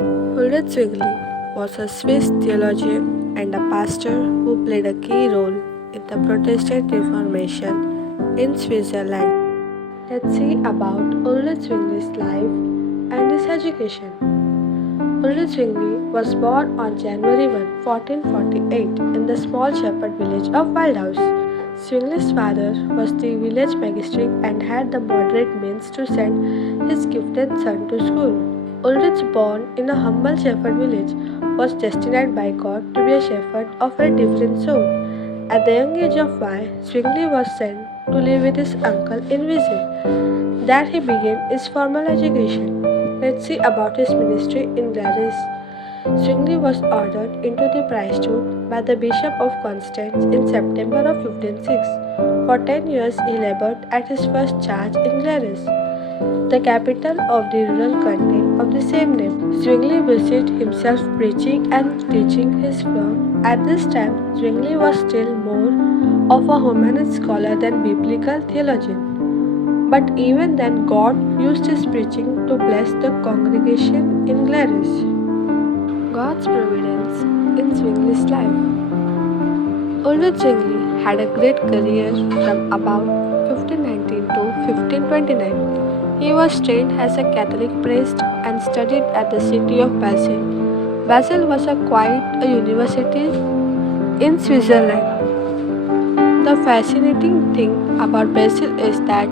Ulrich Zwingli was a Swiss theologian and a pastor who played a key role in the Protestant Reformation in Switzerland. Let's see about Ulrich Zwingli's life and his education. Ulrich Zwingli was born on January 1, 1448 in the small shepherd village of Wildhaus. Zwingli's father was the village magistrate and had the moderate means to send his gifted son to school. Ulrich, born in a humble shepherd village, was destined by God to be a shepherd of a different sort. At the young age of 5, Zwingli was sent to live with his uncle in Viseu. There he began his formal education. Let's see about his ministry in Glarus. Zwingli was ordered into the priesthood by the Bishop of Constance in September of 1506. For 10 years he labored at his first charge in Glarus, the capital of the rural country of the same name. Zwingli busied himself preaching and teaching his flock. At this time, Zwingli was still more of a humanist scholar than biblical theologian. But even then, God used his preaching to bless the congregation in Glarus. God's providence in Zwingli's life. Ulrich Zwingli had a great career from about 1519 to 1529. He was trained as a Catholic priest and studied at the city of Basel. Basel was quite a university in Switzerland. The fascinating thing about Basel is that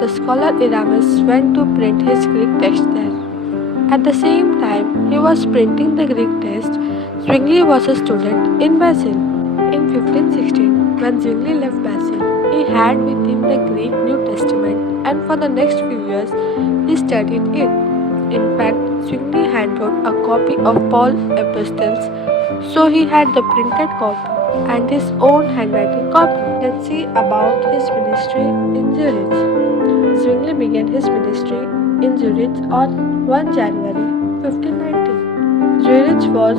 the scholar Erasmus went to print his Greek text there. At the same time he was printing the Greek text, Zwingli was a student in Basel. In 1516, when Zwingli left Basel, he had with him the Greek New Testament and for the next few years he studied it. In fact, Zwingli handwrote a copy of Paul's epistles, so he had the printed copy and his own handwriting copy. Let's see about his ministry in Zurich. Zwingli began his ministry in Zurich on 1 January 1590. Zurich was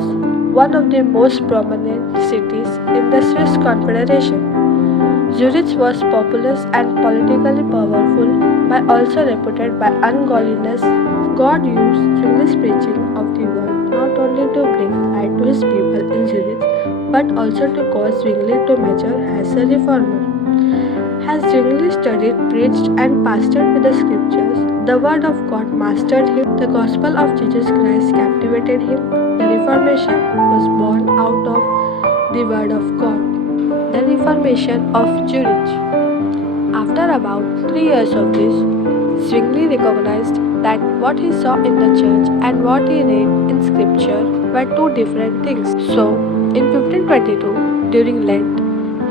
one of the most prominent cities in the Swiss Confederation. Zurich was populous and politically powerful, but also reputed by ungodliness. God used Zwingli's preaching of the word not only to bring light to his people in Zurich, but also to cause Zwingli to mature as a reformer. As Zwingli studied, preached, and pastored with the scriptures, the word of God mastered him. The gospel of Jesus Christ captivated him. The Reformation was born out of the word of God. The Reformation of Zurich. After about 3 years of this, Zwingli recognized that what he saw in the church and what he read in scripture were two different things. So, in 1522, during Lent,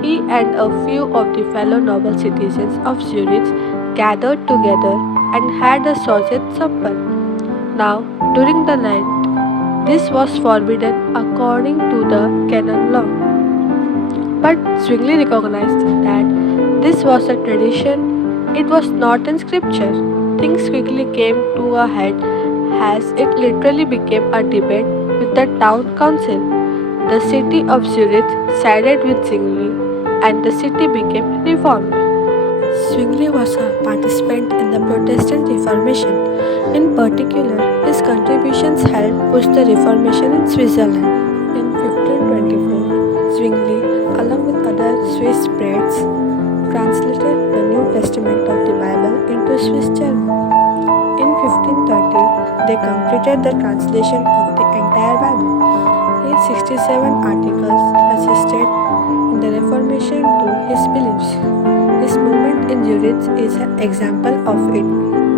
he and a few of the fellow noble citizens of Zurich gathered together and had a sausage supper. Now, during the Lent, this was forbidden according to the canon law. But Zwingli recognized that this was a tradition, it was not in scripture. Things quickly came to a head as it literally became a debate with the town council. The city of Zurich sided with Zwingli and the city became reformed. Zwingli was a participant in the Protestant Reformation. In particular, his contributions helped push the Reformation in Switzerland. In 1524, Zwingli, along with other Swiss priests, translated the New Testament of the Bible into Swiss German. In 1530, they completed the translation of the entire Bible. His 67 articles assisted in the Reformation to his beliefs. His movement in Zurich is an example of it.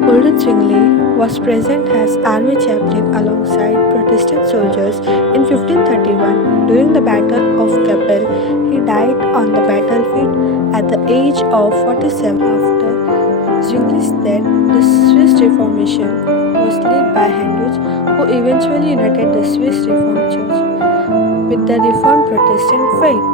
Ulrich Zwingli was present as army chaplain alongside Protestant soldiers in 1531 during the Battle of Kappel. He died on the battlefield at the age of 47. After Zwingli's death, the Swiss Reformation was led by Heinrich, who eventually united the Swiss Reformed Church with the Reformed Protestant faith.